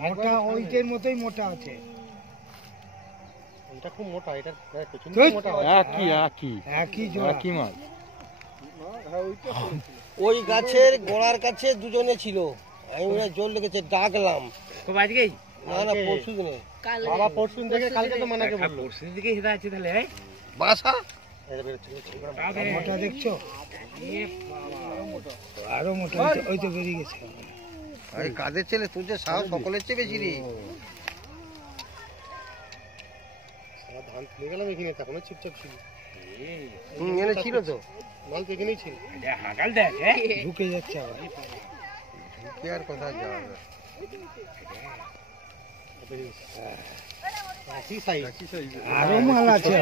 মোটা ওইটার মতোই মোটা আছে। এটা খুব মোটা, এটা মোটা একই মাছ। ওই গাছের গোড়ার কাছে দুজনে ছিল, আমি মনে হয় জোর লেগেছে, ডাকলাম। আজকেই না না, পরশু দিনে। বাবা পরশু থেকে কালকে তো মানাকে বললো। পরশু দিকে হেদা আছে তাহলে। বাসা মোটা দেখছো, আরো মোটা। ওই তো বেরিয়ে গেছে। আরে কাদের ছেলে, তুই যে সাহস সকলের চেয়ে বেশি রে। ধান তুলে গেলাম এখানে, তখন চুপচাপ ছিল। এনে ছিল তো, মাল তো এখানেই ছিল। হাগাল দেখ, ঢুকে যাচ্ছে আবার। কি আর কোথায় যাওয়া যাবে। আরো মাল আছে।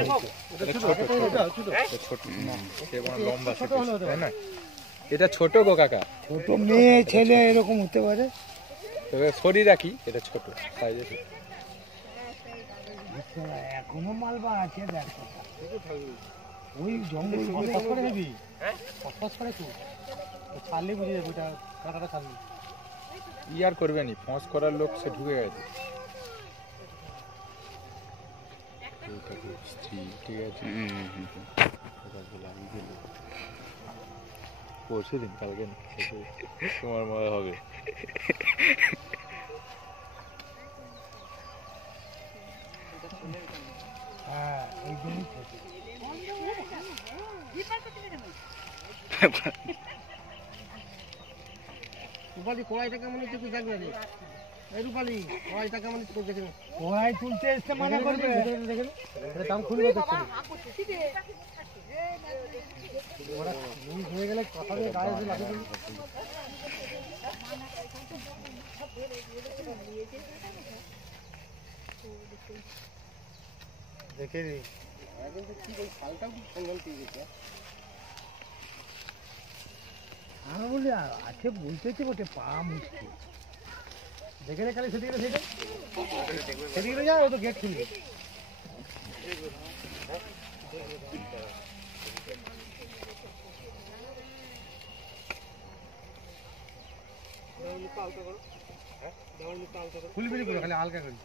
এটা ছোট গো কাকা, ছোট মেয়ে ছেলে এরকম হতে পারে। তবে সরি রাখি, এটা ছোট সাইজে। এখনো মালবা আছে, দেখ ওই জঙ্গল ছাড়লে বুঝে যাবে, ওইটা কাটাটা ছাড়লি। ই আর করবে নি, ফোঁস করার লোক সে ঢুকে গেছে। ঠিক আছে, পরশু দিন, কালকে না, তোমার মজা হবে। হ্যাঁ, এই জন্যই রূপালি কড়াইটা কেমন হচ্ছে তুই দেখবে রে। এই রূপালি কড়াইটা কেমন হচ্ছে দেখে নে। কড়াই তুলতে এসে মানা করবে। দাম খুলবে দেখছি হয়ে গেলে কথা দিয়ে গায়ে এসে লাগিয়ে দিবি। দেখে রে আমি বলি আছে, বলতেছে বটে, পা মুশকিল। দেখে রে, খালি সেদিকে সেদিকে যা, ও তো গেট খুলবে। খুলবি খালি হালকা করি।